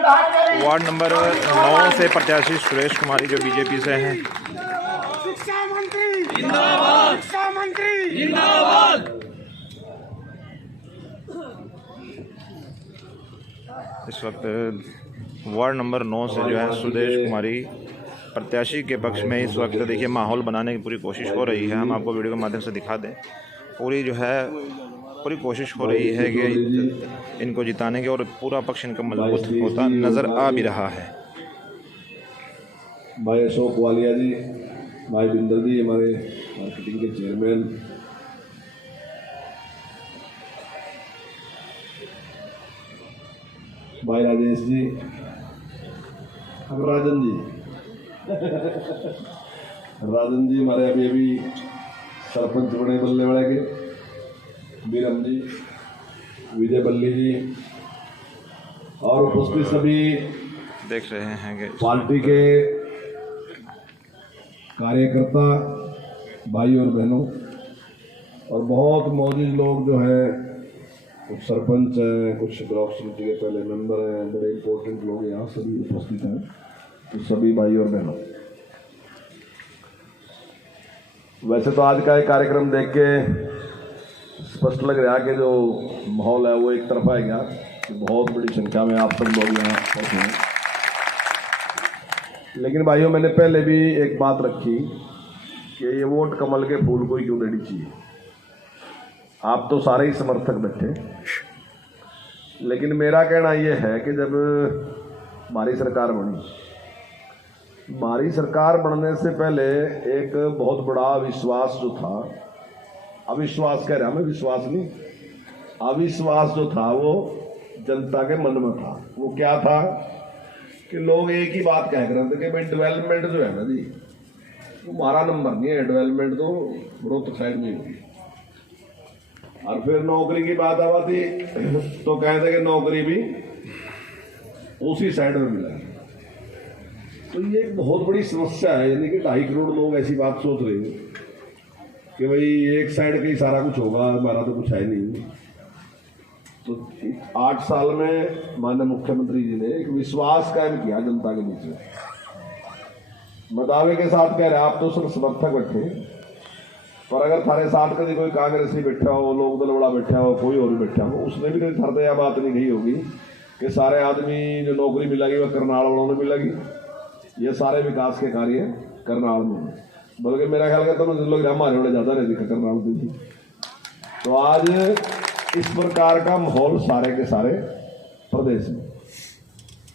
Ward number 9 से प्रत्याशी सुरेश कुमारी जो बीजेपी से हैं। शिक्षा मंत्री जिंदाबाद, शिक्षा मंत्री जिंदाबाद। इस वक्त वार्ड नंबर 9 से जो है सुरेश कुमारी प्रत्याशी के पक्ष में इस वक्त देखिए माहौल बनाने की पूरी कोशिश हो रही है। हम आपको वीडियो के माध्यम से दिखा दें, पूरी कोशिश हो रही है कि इनको जिताने की, और पूरा पक्ष इनका मजबूत होता नज़र आ भी रहा है। भाई अशोक वालिया जी, भाई बिंदर जी हमारे मार्केटिंग के चेयरमैन, भाई राजेश जी, राजन जी राजन जी हमारे अभी सरपंच बने बल्ले बड़े के, बीरम जी, विजय बल्ली जी और उपस्थित सभी देख रहे हैं कि पार्टी के कार्यकर्ता भाई और बहनों और बहुत मौजूद लोग जो हैं, कुछ सरपंच हैं, कुछ ब्लॉक समिति के पहले मेंबर हैं, बड़े इम्पोर्टेंट लोग यहाँ सभी उपस्थित हैं। तो सभी भाई और बहनों, वैसे तो आज का ये कार्यक्रम देख के स्पष्ट लग रहा है कि जो माहौल है वो एक तरफा है, क्या कि बहुत बड़ी संख्या में आप सब लोग यहाँ पहुँचे हैं। लेकिन भाइयों, मैंने पहले भी एक बात रखी कि ये वोट कमल के फूल को ही क्यों देनी चाहिए। आप तो सारे ही समर्थक बैठे, लेकिन मेरा कहना ये है कि जब हमारी सरकार बनी, हमारी सरकार बनने से पहले एक बहुत बड़ा विश्वास जो था, अविश्वास कह रहा मैं, विश्वास नहीं, अविश्वास जो था वो जनता के मन में था। वो क्या था कि लोग एक ही बात कह रहे थे कि भाई डेवलपमेंट जो है ना जी, वो हमारा नंबर नहीं है, डेवलपमेंट तो रोहतक साइड में होगी। और फिर नौकरी की बात आवा थी तो कहते कि नौकरी भी उसी साइड में मिलेगी। तो ये एक बहुत बड़ी समस्या है, यानी कि 2.5 करोड़ लोग ऐसी बात सोच रहे हैं कि भाई एक साइड का ही सारा कुछ होगा, हमारा तो कुछ है नहीं। तो 8 साल में माननीय मुख्यमंत्री जी ने एक विश्वास कायम किया जनता के बीच में। मैं दावे के साथ कह रहे, आप तो सिर्फ समर्थक बैठे, पर अगर थारे साथ कभी कोई कांग्रेसी बैठा हो, लोक दल बड़ा बैठा हो, कोई और भी बैठा हो, उसने भी कभी थारते यह बात नहीं कही होगी कि सारे आदमी जो नौकरी मिलेगी वह करनाल वालों ने मिलेगी, ये सारे विकास के कार्य करनाल में। बल्कि मेरा ख्याल करता हूँ लोग हमारे बड़े ज़्यादा नहीं दिखा करनाल जी। तो आज इस प्रकार का माहौल सारे के सारे प्रदेश में।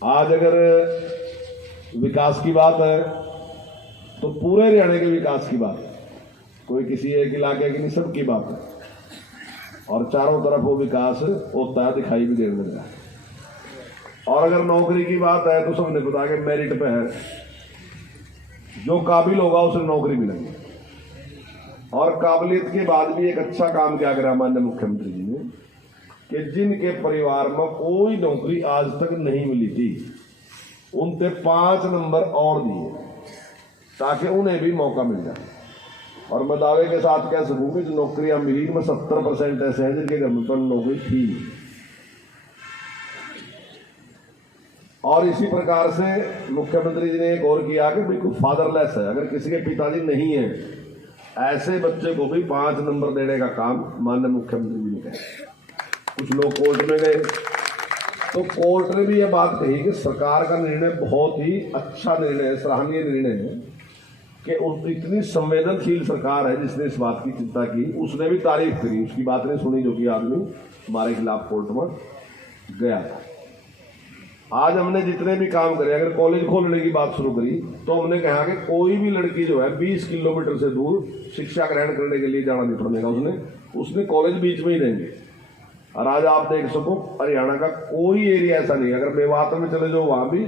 आज अगर विकास की बात है तो पूरे हरियाणा के विकास की बात है, कोई किसी एक इलाके की नहीं, सबकी बात है। और चारों तरफ वो विकास होता है, दिखाई भी देने लगा है। और अगर नौकरी की बात है तो सबने पता कि मेरिट पे है, जो काबिल होगा उसे नौकरी मिलेगी। और काबिलियत के बाद भी एक अच्छा काम क्या करा माननीय मुख्यमंत्री जी ने कि जिनके परिवार में कोई नौकरी आज तक नहीं मिली थी, उनसे 5 नंबर और दिए ताकि उन्हें भी मौका मिल जाए। और मैं दावे के साथ कह सकूँ कि जो नौकरियां मिली में 70% ऐसे हैं जिनके घर में तो नौकरी थी। और इसी प्रकार से मुख्यमंत्री जी ने एक और किया कि बिल्कुल फादरलेस है, अगर किसी के पिताजी नहीं है, ऐसे बच्चे को भी 5 नंबर देने का काम माननीय मुख्यमंत्री जी ने किया। कुछ लोग कोर्ट में गए तो कोर्ट ने भी यह बात कही कि सरकार का निर्णय बहुत ही अच्छा निर्णय है, सराहनीय निर्णय है कि इतनी संवेदनशील सरकार है जिसने इस बात की चिंता की, उसने भी तारीफ करी, उसकी बात नहीं सुनी जो कि आदमी हमारे खिलाफ कोर्ट में गया था। आज हमने जितने भी काम करे, अगर कॉलेज खोलने की बात शुरू करी तो हमने कहा कि कोई भी लड़की जो है 20 किलोमीटर से दूर शिक्षा ग्रहण करने के लिए जाना नहीं पड़ेगा, उसने कॉलेज बीच में ही देंगे। और आज आप देख सको हरियाणा का कोई एरिया ऐसा नहीं है, अगर मेवात में चले जाओ वहाँ भी,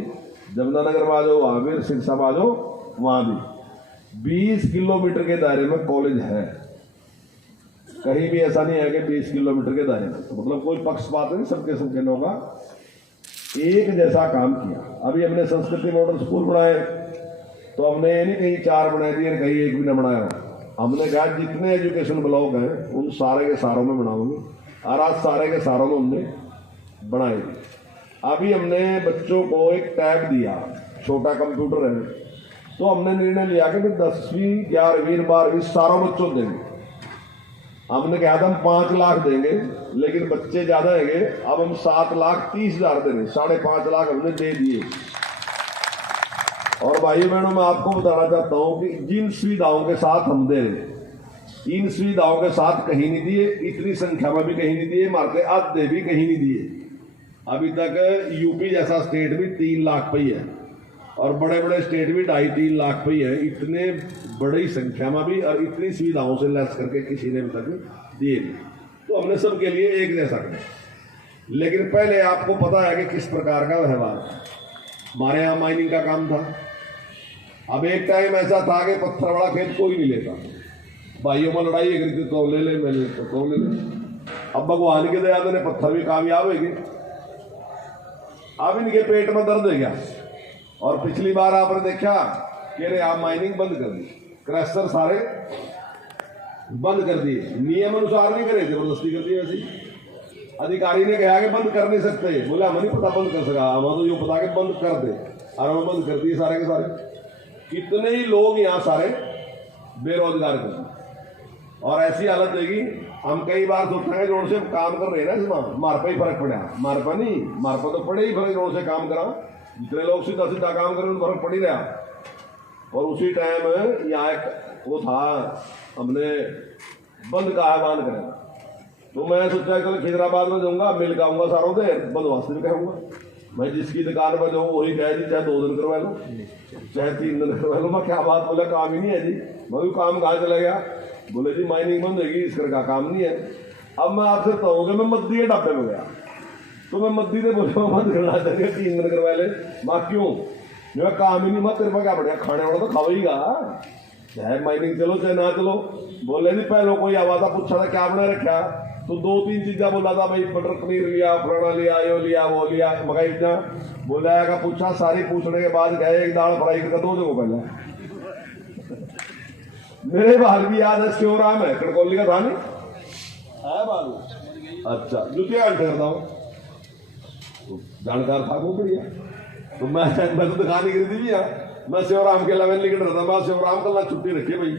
जमुनानगर में आ जाओ वहाँ भी, सिरसा में आ जाओ वहाँ भी, 20 किलोमीटर के दायरे में कॉलेज है। कहीं भी ऐसा नहीं है कि 20 किलोमीटर के दायरे में, तो मतलब कोई पक्षपात नहीं, सबके सबके लोगों का एक जैसा काम किया। अभी हमने संस्कृति मॉडल स्कूल बनाए तो हमने ये नहीं कहीं 4 बनाए दिए, कहीं एक भी न बनाया। हमने कहा जितने एजुकेशन ब्लॉक हैं उन सारे के सारों में बनाओगे, और आज सारे के सारों में हमने बनाए। अभी हमने बच्चों को एक टैब दिया, छोटा कंप्यूटर है, तो हमने निर्णय लिया कि 10वीं 11वीं 12वीं सारों बच्चों को देंगे। हमने कहा था हम 5 लाख देंगे, लेकिन बच्चे ज्यादा हैंगे, अब हम 7,30,000 देंगे, 5.5 लाख हमने दे दिए। और भाइयों बहनों, मैं आपको बताना चाहता हूं कि जिन सुविधाओं के साथ हम दे रहे, इन सुविधाओं के साथ कहीं नहीं दिए, इतनी संख्या में भी कहीं नहीं दिए, मारते आधे भी कहीं नहीं दिए। अभी तक यूपी जैसा स्टेट भी 3 लाख पे है, और बड़े बड़े स्टेट भी 2.5-3 लाख पे है। इतने बड़ी संख्या में भी और इतनी सुविधाओं से लैस करके किसी ने भी तक दिए नहीं। तो हमने सबके लिए एक जैसा किया। लेकिन पहले आपको पता है कि किस प्रकार का व्यवहार, हमारे यहाँ माइनिंग का काम था। अब एक टाइम ऐसा था कि पत्थर वाला खेत कोई नहीं लेता, भाइयों में लड़ाई है करती, तो ले ले, मैंने तो ले ले। अब भगवान के दया ने पत्थर भी कामयाब है। अब इनके पेट में दर्द है क्या? और पिछली बार आपने देखा कि अरे आप माइनिंग बंद कर दी, क्रैशर सारे बंद कर दिए, नियम अनुसार नहीं करे, जबरदस्ती कर दी। वैसे अधिकारी ने कहा कि बंद कर नहीं सकते, बोले हमें नहीं पता बंद कर सका, हमें तो ये पता कि बंद कर दे, और हमें बंद कर दिए सारे के सारे। कितने ही लोग यहाँ सारे बेरोजगार कर, और ऐसी हालत देगी। हम कई बार सोचते हैं जोर से काम कर रहे हैं ना, इसमें मार पे ही फर्क पड़ा, मार पर नहीं, मार पर तो पड़े ही फर्क, जोर से काम करा, जितने लोग सीधा सीधा काम करें उनको फर्क पड़ ही रहा। और उसी टाइम यहाँ एक वो था, हमने बंद का आह्वान करें, तो मैं सोचा कल खिजराबाद में जाऊँगा, मिल के आऊँगा सारों से, बदवासी भी कहूँगा। मैं जिसकी दुकान पर जाऊँ वही कहे जी चाहे 2 दिन करवा लो, चाहे 3 दिन करवा लो। मैं क्या बात, बोला काम ही नहीं है जी। मैं काम कहाँ चला गया? बोले जी माइनिंग बंद होगी, इस का काम नहीं है। अब मैं आपसे कहूँगा मैं मद्दी के ढाबे में गया, तो मैं मद्दी से बोला बंद करना चाहिए, 3 दिन करवा ले। माँ क्यों? मैं काम ही नहीं, मत तेरे पर क्या बढ़िया, खाने वाला तो खावेगा, चाहे माइनिंग चलो चाहे ना चलो। बोले जी पहले कोई आवा था, पूछा था क्या बना रखा, तो 2-3 चीज़ें बोला था, भाई मटर पनीर लिया, फलाना लिया, यो लिया, वो लिया, मकाई इतना बोला का पूछा। सारी पूछने के बाद गए, एक दाल फ्राई करके 2 जगह पहले। मेरे बाल भी याद है, शिवराम है कड़कौली का था नहीं है बालू, अच्छा जुतिया ठहरता हूँ, तो जानकार था वो बढ़िया। तो मैं तो दिखा नहीं करी थी भी, मैं शिवराम के लेवल निकल रहा था। मैं शिवराम कल छुट्टी रखी भाई,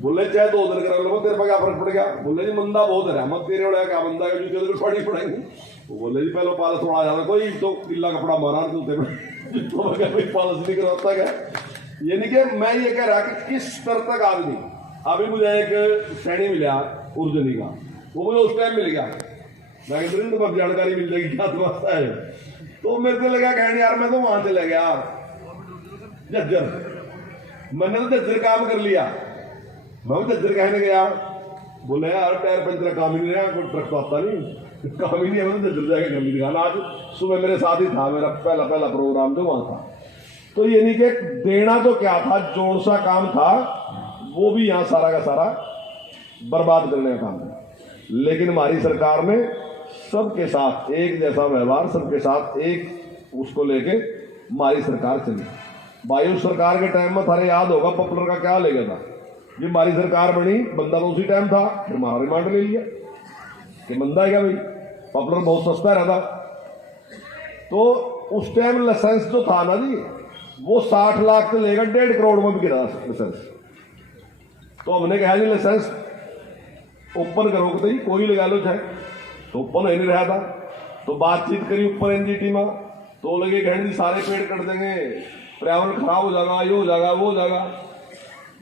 बोले चाहे 2 दिन करा लो, तेरे पर क्या फर्क पड़ गया? बोले जी मंदा बहुत है, मत तेरे वाला क्या बंदा है, जूते तो पड़ी पड़ेंगे। तो बोले जी पहले पालस थोड़ा ज्यादा, कोई तो किला कपड़ा मारा जूते में, तो मैं पालस नहीं करवाता क्या। यानी कि मैं ये कह रहा कि किस स्तर तक आदमी। अभी मुझे एक श्रेणी मिला उर्जनी का, वो मुझे उस टाइम मिल गया, मैं तो जानकारी मिल जाएगी क्या तुम्हारा है। तो मेरे को लगा कहने यार मैं तो वहां चला गया जज्जर, मैंने तो जज्जर काम कर लिया। मैं जज्जर कहने गया, बोले यार टायर पंचर काम ही नहीं रहा, कोई ट्रक तो आता नहीं, काम ही नहीं है। मैंने जज्जर जाके कर ली दिखाना। आज सुबह मेरे साथ ही था, मेरा पहला प्रोग्राम जो वहां था। तो ये नहीं कि देना तो क्या था, जोर सा काम था, वो भी यहाँ सारा का सारा बर्बाद करने का काम था। लेकिन हमारी सरकार ने सबके साथ एक जैसा व्यवहार, सबके साथ एक उसको लेके हमारी सरकार चली। वायु सरकार के टाइम में थारे याद होगा पॉपुलर का क्या ले गया था, ये हमारी सरकार बनी, बंदा तो उसी टाइम था, फिर हमारा रिमांड ले लिया कि बंदा है क्या भाई, पॉपुलर बहुत सस्ता रहता। तो उस टाइम लाइसेंस जो था ना जी, वो 60 लाख से लेकर 1.5 करोड़ में बिक रहा लाइसेंस। तो हमने कहा जी लाइसेंस ओपन करोगे तो ही कोई लगा लो चाहे, तो ओपन ही नहीं रहा था। तो बातचीत करी ऊपर एनजीटी में, तो लगे कहने सारे पेड़ कट देंगे, पर्यावरण खराब हो जाएगा, ये हो जाएगा, वो हो जाएगा।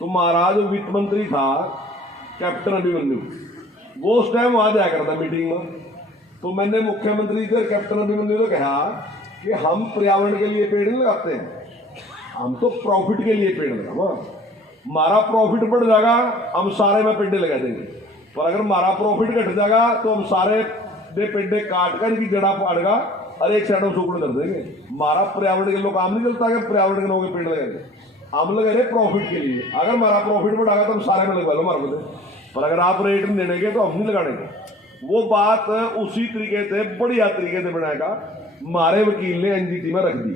तो महाराज वित्त मंत्री था कैप्टन अभिमन्यु, वो उस टाइम वहां जाया करता मीटिंग में। तो मैंने मुख्यमंत्री से कैप्टन अभिमन्यु ने कहा कि हम पर्यावरण के लिए पेड़ नहीं लगाते हैं, हम तो प्रॉफिट के लिए पेड़ लगावा। हमारा प्रॉफिट बढ़ जाएगा, हम सारे में पेड़ लगा देंगे, पर अगर हमारा प्रॉफिट घट जाएगा तो हम सारे पेड़ काट कर इनकी जड़ा पाड़ेगा और एक साइड में सुकड़ कर देंगे। हमारा पर्यावरण के लोग काम नहीं चलता कि पर्यावरण के लोग पेड़ लगाएंगे, हम लगा रहे प्रॉफिट के लिए। अगर हमारा प्रॉफिट बढ़ागा तो हम सारे में लगवा लो हमारे को, पर अगर आप रेट नहीं देंगे तो हम नहीं लगाएंगे। वो बात उसी तरीके से बढ़िया तरीके से बनाएगा, हमारे वकील ने एनजीटी में रख दी,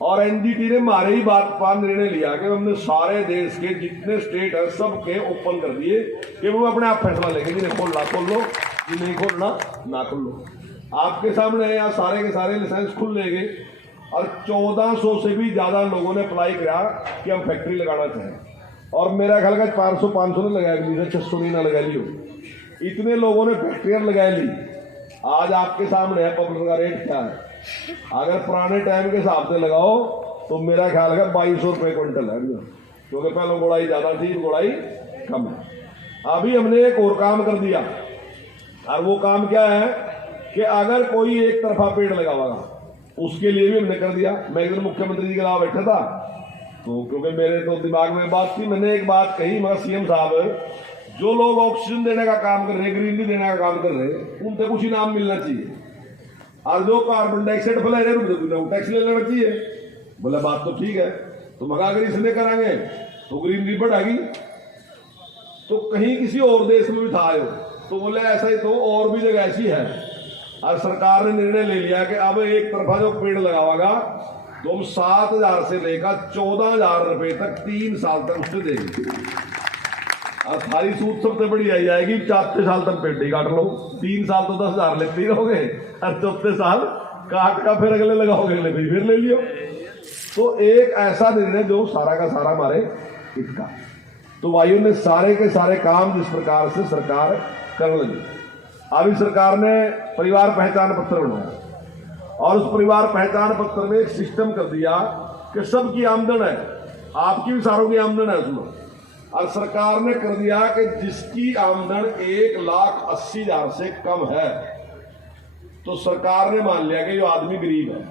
और एनजीटी ने हमारे ही बात पर निर्णय लिया कि हमने सारे देश के जितने स्टेट है सबके ओपन कर दिए कि वो अपने आप फैसला लेंगे, जिन्हें खोलना खोल लो, जिन्हें खोलना ना खोल लो। आपके सामने है, यहाँ सारे के सारे लाइसेंस खुल लेंगे और 1400 से भी ज़्यादा लोगों ने अप्लाई किया कि हम फैक्ट्री लगाना चाहें। और मेरा ख्याल का 500 ने लगाया, ली 600 नहीं ना लगा लियो, इतने लोगों ने फैक्ट्रियाँ लगा ली। आज आपके सामने है पॉपुलर का रेट क्या है। अगर पुराने टाइम के हिसाब से लगाओ तो मेरा ख्याल है 2200 रुपये क्विंटल है, क्योंकि पहले गुड़ाई ज़्यादा थी, गुड़ाई कम है। अभी हमने एक और काम कर दिया, और वो काम क्या है कि अगर कोई एक तरफा पेड़ लगावागा उसके लिए भी हमने कर दिया। मैं एक दिन मुख्यमंत्री जी के अलावा बैठा था, तो क्योंकि मेरे तो दिमाग में बात थी, मैंने एक बात कही, मगर सीएम साहब जो लोग ऑक्सीजन देने का काम कर रहे हैं, ग्रीनरी देने का काम कर रहे हैं, उनसे कुछ इनाम मिलना चाहिए, और जो कार्बन डाइऑक्साइड फैला रहे हैं उनसे टैक्स ले लेना चाहिए। बोला बात तो ठीक है, तो मगर अगर इसलिए कराएंगे तो ग्रीनरी बढ़ेगी। तो कहीं किसी और देश में भी था आयो, तो बोले ऐसा ही तो और भी जगह ऐसी है, और सरकार ने निर्णय ले लिया कि अब एक तरफा जो पेड़ लगावागा तो हम 7,000 से लेकर 14,000 रुपए तक 3 साल तक उससे देंगे। और थारी सूद सबसे बड़ी आई जाएगी, 4 साल तक पेड़ ही काट लो, 3 साल तो 10,000 लेते ही रहोगे, और 4 साल काट का फिर अगले लगाओगे, अगले फिर ले लियो। तो एक ऐसा निर्णय जो सारा का सारा हमारे इसका, तो वायु ने सारे के सारे काम जिस प्रकार से सरकार करने लगी। अभी सरकार ने परिवार पहचान पत्र बनाया, और उस परिवार पहचान पत्र में एक सिस्टम कर दिया कि सबकी आमदन है, आपकी भी सारों की आमदन है उसमें, और सरकार ने कर दिया कि जिसकी आमदन 1,80,000 से कम है, तो सरकार ने मान लिया कि जो आदमी गरीब है,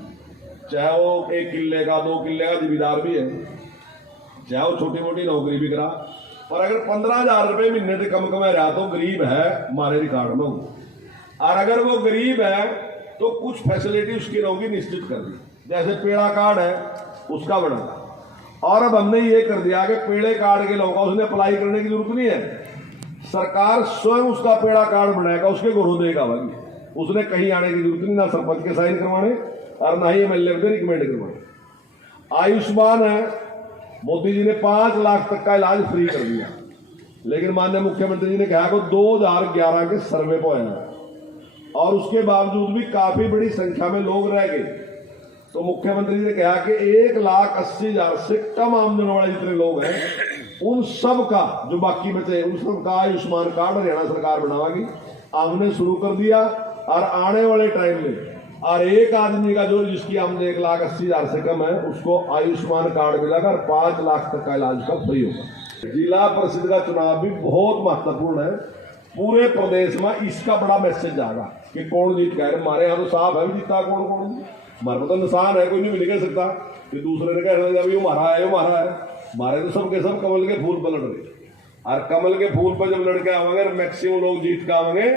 चाहे वो 1 किले का 2 किले का जिम्मेदार भी है, चाहे वो छोटी मोटी नौकरी भी करा, पर अगर 15,000 रुपये महीने से कम कमा रहा तो गरीब है हमारे रिकॉर्ड में। और अगर वो गरीब है तो कुछ फैसिलिटी उसकी होगी निश्चित कर दी, जैसे पेड़ा कार्ड है उसका बढ़ा। और अब हमने ये कर दिया कि पेड़े कार्ड के लोगों को उसने अप्लाई करने की जरूरत नहीं है, सरकार स्वयं उसका पेड़ा कार्ड बनाएगा, उसके घरों देगा भाई, उसने कहीं आने की जरूरत नहीं, ना सरपंच के साइन करवाने और ना ही एमएलए को रिकमेंड करवाने। आयुष्मान है, मोदी जी ने 5 लाख तक का इलाज फ्री कर दिया, लेकिन माननीय मुख्यमंत्री जी ने कहा कि 2011 के सर्वे को आया, और उसके बावजूद भी काफी बड़ी संख्या में लोग रह गए। तो मुख्यमंत्री जी ने कहा कि 1,80,000 से कम आमदन वाले जितने लोग हैं उन सब का जो बाकी बचे उन सब का आयुष्मान कार्ड हरियाणा सरकार बनाएगी। हमने शुरू कर दिया, और आने वाले टाइम में और एक आदमी का जो जिसकी आमदन 1,80,000 से कम है उसको आयुष्मान कार्ड मिलेगा, और 5 लाख तक का इलाज का फ्री होगा। जिला परिषद का चुनाव भी बहुत महत्वपूर्ण है, पूरे प्रदेश में इसका बड़ा मैसेज आएगा कि कौन जीत गया। हमारे यहाँ तो साफ है जीता कौन कौन, हमारे तो निशान है, कोई नहीं मिल कर सकता कि दूसरे ने कह रहे अभी वो मारा है वो मारा है। हमारे तो सब के सब कमल के फूल पर लड़ रहे, और कमल के फूल पर जब लड़के आवेंगे मैक्सिमम लोग जीत के आवेंगे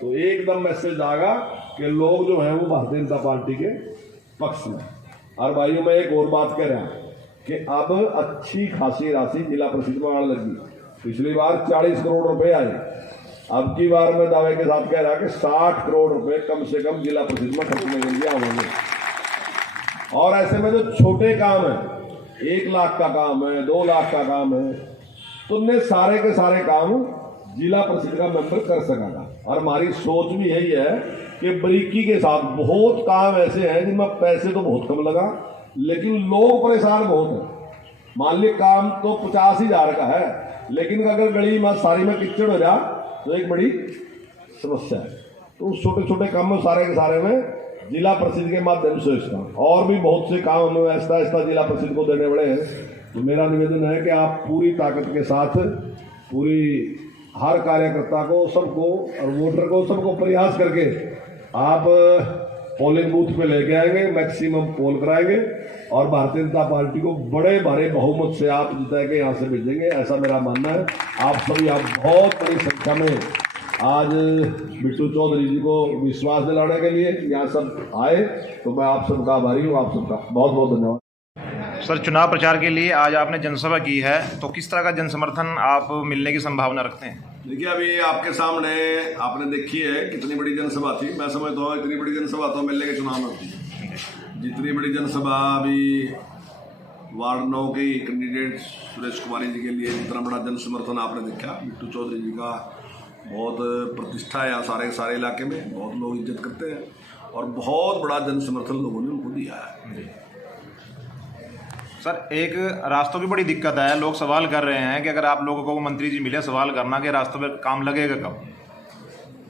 तो एकदम मैसेज आएगा कि लोग जो है वो भारतीय जनता पार्टी के पक्ष में। और भाइयों मैं एक और बात कह रहा हूँ कि अब अच्छी खासी राशि जिला परिषद में आने लगी। पिछली बार 40 करोड़ रुपए आए, अब की बार मैं दावे के साथ कह रहा कि 60 करोड़ रुपए कम से कम जिला परिषद में खर्च करने के लिए आवेंगे। और ऐसे में जो छोटे काम है, 1 लाख का काम है, 2 लाख का काम है, तो उनने सारे के सारे काम जिला परिषद का मेंबर कर सकेगा। और हमारी सोच भी यही है कि बारीकी के साथ बहुत काम ऐसे हैं जिनमें पैसे तो बहुत कम लगा लेकिन लोग परेशान बहुत हैं। मान ली काम तो 50,000 का है, लेकिन अगर गली में सारी में कीचड़ हो जा तो एक बड़ी समस्या है। तो उस छोटे छोटे काम में सारे के सारे में जिला परिषद के माध्यम से इसका और भी बहुत से काम हमें ऐसा ऐसा जिला परिषद को देने पड़े हैं। तो मेरा निवेदन है कि आप पूरी ताकत के साथ पूरी हर कार्यकर्ता को सबको और वोटर को सबको प्रयास करके आप पोलिंग बूथ पे लेके आएंगे, मैक्सिमम पोल कराएंगे और भारतीय जनता पार्टी को बड़े भारी बहुमत से आप जिता के यहाँ से भेजेंगे, ऐसा मेरा मानना है। आप सभी आप बहुत बड़ी संख्या में आज बिट्टू चौधरी जी को विश्वास दिलाने के लिए यहाँ सब आए, तो मैं आप सबका आभारी हूँ। आप सबका बहुत बहुत धन्यवाद। सर, चुनाव प्रचार के लिए आज आपने जनसभा की है, तो किस तरह का जनसमर्थन आप मिलने की संभावना रखते हैं? देखिए, अभी आपके सामने आपने देखी है कितनी बड़ी जनसभा थी। मैं समझता हूँ इतनी बड़ी जनसभा तो मिलने के चुनाव में होती है। जितनी बड़ी जनसभा अभी वार्ड 9 की कैंडिडेट सुरेश कुमारी जी के लिए जितना बड़ा जन समर्थन आपने देखा, बिट्टू चौधरी जी का बहुत प्रतिष्ठा है यहाँ सारे इलाके में, बहुत लोग इज्जत करते हैं। और बहुत बड़ा जन समर्थन लोगों ने उनको दिया है। सर, एक रास्तों की बड़ी दिक्कत है, लोग सवाल कर रहे हैं कि अगर आप लोगों को मंत्री जी मिले, सवाल करना कि रास्तों पे काम लगेगा कब?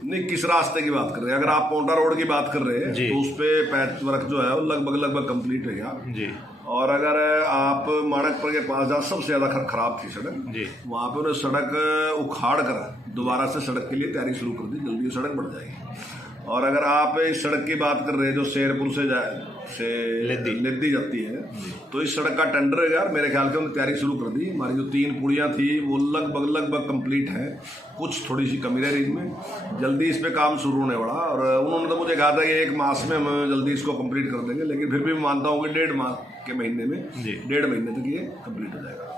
नहीं, किस रास्ते की बात कर रहे हैं? अगर आप पोंटा रोड की बात कर रहे हैं तो उस पर पैच वर्क जो है वो लगभग कंप्लीट है गया जी। और अगर आप माणकपुर के पास जाओ, सबसे ज़्यादा खराब थी सड़क जी, वहाँ पे उन्हें सड़क उखाड़ कर दोबारा से सड़क के लिए तैयारी शुरू कर दी, जल्दी सड़क बढ़ जाएगी। और अगर आप इस सड़क की बात कर रहे हैं जो शेरपुर से लेदी जाती है, तो इस सड़क का टेंडर है यार, मेरे ख्याल से उन्होंने तैयारी शुरू कर दी। हमारी जो 3 पुड़ियाँ थी वो लगभग कंप्लीट है, कुछ थोड़ी सी कमी रह रही इसमें, जल्दी इस पर काम शुरू होने वाला। और उन्होंने तो मुझे कहा था कि 1 मास में हम जल्दी इसको कंप्लीट कर देंगे, लेकिन फिर भी मैं मानता हूँ कि 1.5 माह के महीने में 1.5 महीने तक ये कंप्लीट हो जाएगा।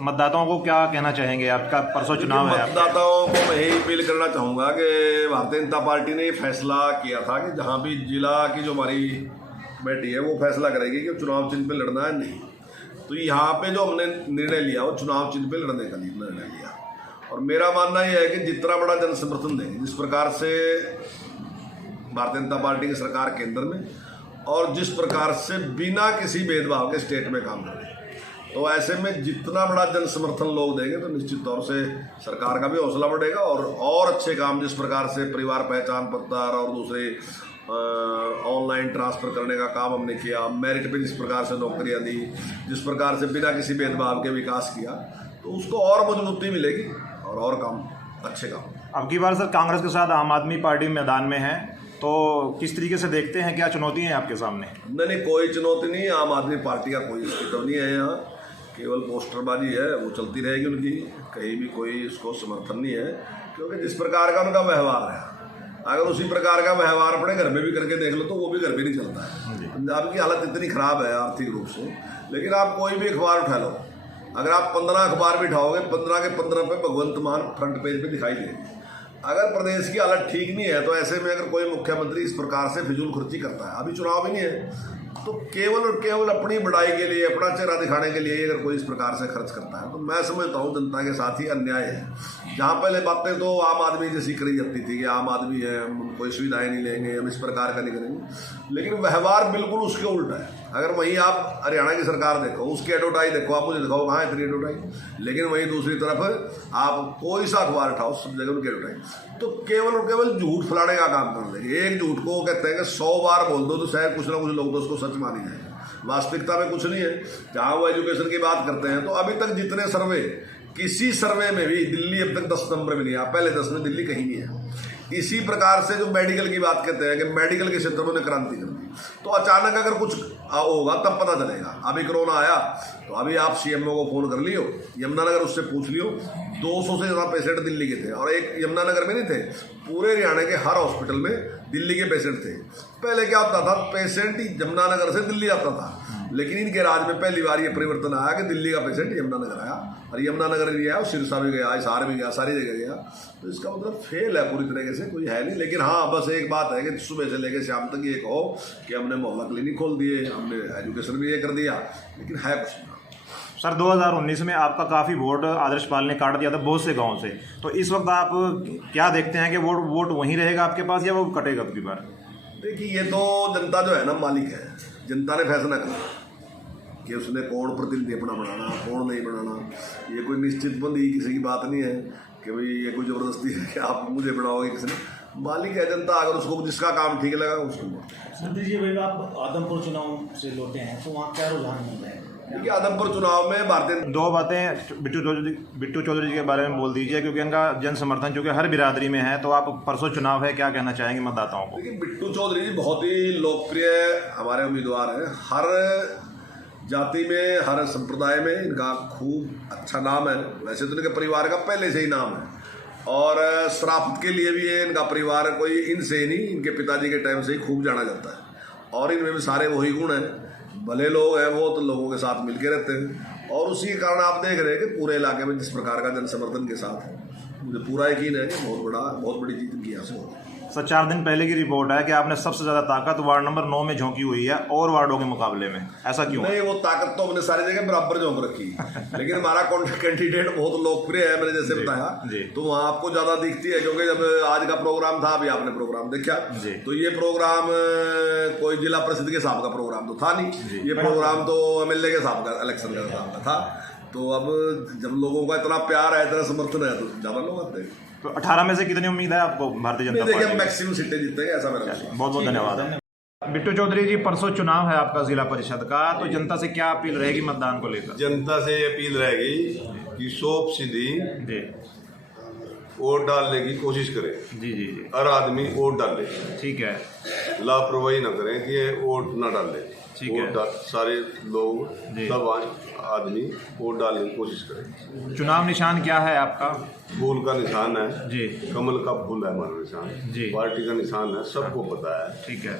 मतदाताओं को क्या कहना चाहेंगे? आपका परसों चुनाव है। मतदाताओं को मैं यही अपील करना चाहूँगा कि भारतीय जनता पार्टी ने फैसला किया था कि जहाँ भी जिला की जो हमारी कमेटी है वो फैसला करेगी कि चुनाव चिन्ह पे लड़ना है नहीं, तो यहाँ पे जो हमने निर्णय लिया वो चुनाव चिन्ह पे लड़ने का निर्णय लिया। और मेरा मानना यह है कि जितना बड़ा जन समर्थन देंगे, जिस प्रकार से भारतीय जनता पार्टी की सरकार केंद्र में और जिस प्रकार से बिना किसी भेदभाव के स्टेट में काम कर रहे हैं, तो ऐसे में जितना बड़ा जन समर्थन लोग देंगे तो निश्चित तौर से सरकार का भी हौसला बढ़ेगा और अच्छे काम, जिस प्रकार से परिवार पहचान पत्र और दूसरे ऑनलाइन ट्रांसफ़र करने का काम हमने किया, मेरिट पे जिस प्रकार से नौकरियां दी, जिस प्रकार से बिना किसी भेदभाव के विकास किया, तो उसको और मजबूती मिलेगी और काम अच्छे काम। अब की बार सर कांग्रेस के साथ आम आदमी पार्टी मैदान में है, तो किस तरीके से देखते हैं, क्या चुनौती है आपके सामने? नहीं, कोई चुनौती नहीं है। आम आदमी पार्टी का कोई अस्तित्व नहीं है यहाँ, केवल पोस्टरबाजी है, वो चलती रहेगी उनकी, कहीं भी कोई इसको समर्थन नहीं है, क्योंकि जिस प्रकार का उनका व्यवहार है, अगर उसी प्रकार का व्यवहार अपने घर में भी करके देख लो तो वो भी घर में नहीं चलता है। पंजाब की हालत इतनी ख़राब है आर्थिक रूप से, लेकिन आप कोई भी अखबार उठा लो, अगर आप 15 अखबार भी उठाओगे, 15 के 15 पे भगवंत मान फ्रंट पेज पे दिखाई देंगे। अगर प्रदेश की हालत ठीक नहीं है तो ऐसे में अगर कोई मुख्यमंत्री इस प्रकार से फिजूल खर्ची करता है, अभी चुनाव ही नहीं है, तो केवल और केवल अपनी बढ़ाई के लिए, अपना चेहरा दिखाने के लिए अगर कोई इस प्रकार से खर्च करता है, तो मैं समझता हूँ जनता के साथ ही अन्याय है। जहाँ पहले बातें तो आम आदमी जैसी करी जाती थी कि आम आदमी है, हम कोई सुविधाएं नहीं लेंगे, हम इस प्रकार का नहीं करेंगे, लेकिन व्यवहार बिल्कुल उसके उल्टा है। अगर वहीं आप हरियाणा की सरकार देखो, उसकी एडवर्टाइज देखो, आप मुझे दिखाओ कहाँ इतनी एडवर्टाइज, लेकिन वहीं दूसरी तरफ आप कोई सा अखबार उठाओ, सब जगह उनकी एडवर्टाइज, तो केवल और केवल झूठ फैलाने का काम कर देंगे। एक झूठ को कहते हैं कि 100 बार बोल दो तो शायद कुछ ना कुछ लोग तो उसको सच मान ही जाएंगे। वास्तविकता में कुछ नहीं है। जहाँ वो एजुकेशन की बात करते हैं तो अभी तक जितने सर्वे, किसी सर्वे में भी दिल्ली अब तक 10 नंबर में नहीं है, पहले 10 में दिल्ली कहीं नहीं है। इसी प्रकार से जो मेडिकल की बात करते हैं कि मेडिकल के क्षेत्र में उन्हें क्रांति कर दी, तो अचानक अगर कुछ होगा तब पता चलेगा। अभी कोरोना आया तो अभी आप सीएमओ को फोन कर लियो, यमुनानगर उससे पूछ लियो, 200 से ज़्यादा पेशेंट दिल्ली के थे, और एक यमुनानगर में नहीं थे, पूरे हरियाणा के हर हॉस्पिटल में दिल्ली के पेशेंट थे। पहले क्या होता था, पेशेंट यमुनानगर से दिल्ली आता था, लेकिन इनके राज में पहली बार ये परिवर्तन आया कि दिल्ली का पेशेंट यमुनानगर आया, और यमुनानगर नहीं आया, सिरसा भी गया, हिसार भी गया, सारी जगह गया। तो इसका मतलब फेल है पूरी तरीके से, कोई है नहीं। लेकिन हाँ, बस एक बात है कि सुबह से लेकर शाम तक ये कहो कि हमने मोहल्ला क्लिनिक खोल दिए, हमने एजुकेशन भी ये कर दिया, लेकिन है कुछ नहीं। सर 2019 में आपका काफ़ी वोट आदर्श पाल ने काट दिया था बहुत से गाँव से, तो इस वक्त आप क्या देखते हैं कि वोट वहीं रहेगा आपके पास या वो कटेगा अब की बार? देखिए, ये तो जनता जो है ना मालिक है, जनता ने फैसला करा कि उसने कौन प्रतिनिधि अपना बनाना, कौन नहीं बनाना। ये कोई निश्चित बंदी किसी की बात नहीं है कि भाई ये कोई ज़बरदस्ती है कि आप मुझे बनाओगे, किसी ने। मालिक है जनता, अगर उसको जिसका काम ठीक लगा उसको। मंत्री जी, भाई आप आदमपुर चुनाव से लौटे हैं तो वहाँ क्या रुझान मिल रहा है? देखिए, आदमपुर चुनाव में भारतीय 2 बातें बिट्टू चौधरी जी के बारे में बोल दीजिए, क्योंकि इनका जन समर्थन चूँकि हर बिरादरी में है, तो आप परसों चुनाव है, क्या कहना चाहेंगे मतदाताओं को? देखिए, बिट्टू चौधरी जी बहुत ही लोकप्रिय हमारे उम्मीदवार हैं। हर जाति में, हर संप्रदाय में इनका खूब अच्छा नाम है। वैसे तो इनके परिवार का पहले से ही नाम है, और शराफत के लिए भी ये इनका परिवार कोई इनसे नहीं, इनके पिताजी के टाइम से ही खूब जाना जाता है। और इनमें भी सारे वही गुण हैं, भले लोग हैं वो, तो लोगों के साथ मिलके रहते हैं, और उसी के कारण आप देख रहे हैं कि पूरे इलाके में जिस प्रकार का जन समर्थन के साथ है, मुझे पूरा यकीन है कि बहुत बड़ी जीत इनकी यहाँ से होगी। सर 4 दिन पहले की रिपोर्ट है कि आपने सबसे ज़्यादा ताकत वार्ड नंबर 9 में झोंकी हुई है और वार्डों के मुकाबले में, ऐसा क्यों? नहीं, वो ताकत तो हमने सारी जगह बराबर झोंक रखी लेकिन हमारा कैंडिडेट बहुत लोकप्रिय है, मैंने जैसे बताया, तो वहाँ आपको ज्यादा दिखती है क्योंकि जब आज का प्रोग्राम था, अभी आपने प्रोग्राम देखा, तो ये प्रोग्राम कोई जिला परिषद के हिसाब का प्रोग्राम तो था नहीं, ये प्रोग्राम तो MLA के हिसाब का, इलेक्शन के हिसाब का था। तो अब जब लोगों का इतना प्यार है, इतना समर्थन है, तो ज्यादा लोग आते हैं। तो 18 में से कितनी उम्मीद है आपको भारतीय जनता पार्टी? मैक्सिमम सीटें जीतेंगे, ऐसा मेरा विश्वास है। बहुत बहुत धन्यवाद। बिट्टू चौधरी जी, परसों चुनाव है आपका जिला परिषद का, तो जनता से क्या अपील रहेगी मतदान को लेकर? जनता से ये अपील रहेगी कि सोप सीधी जी वोट डालने की कोशिश करें। जी जी जी, हर आदमी वोट डाले, ठीक है। लापरवाही न करें कि ये वोट न डाले। ठीक है। सारे लोग, जी। सब आदमी वोट डालने की कोशिश करें। चुनाव निशान क्या है आपका? फूल का निशान है जी, कमल का फूल है हमारा निशान जी। पार्टी का निशान है, सबको पता है। ठीक है।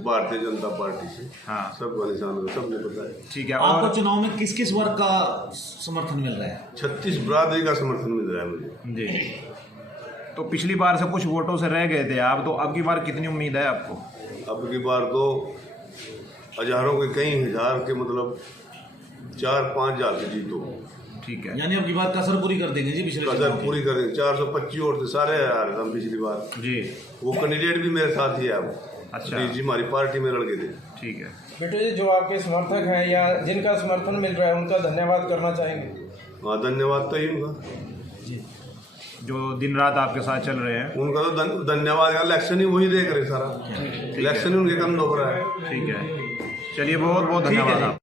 भारतीय जनता पार्टी से हाँ, सबका निशान है, सबने पता है। ठीक है। आपको और चुनाव में किस किस वर्ग का समर्थन मिल रहा है? 36 बरादरी का समर्थन मिल रहा है मुझे। जी, तो पिछली बार से कुछ वोटों से रह गए थे आप, तो अब की बार कितनी उम्मीद है आपको? अब की बार तो हजारों के, कई हजार के, मतलब 4-5 हजार से जीतो। ठीक है। यानी अब की बात कसर पूरी कर देंगे जी पिछले कसर चुनाव की। पूरी करेंगे। 425 वोट से सारे हार हम पिछली बार। जी, वो कैंडिडेट भी मेरे साथ ही है अब। अच्छा। जी, हमारी पार्टी में लड़ गए थे। ठीक है। बेटू जी, जो आपके समर्थक हैं या जिनका समर्थन मिल रहा है, उनका धन्यवाद करना चाहेंगे? हाँ, धन्यवाद तो ही उनका, जो दिन रात आपके साथ चल रहे हैं। उनका तो धन्यवाद। इलेक्शन ही वही देख रहे सारा, इलेक्शन ही उनके कंधों पर है। ठीक है, चलिए बहुत बहुत धन्यवाद आप।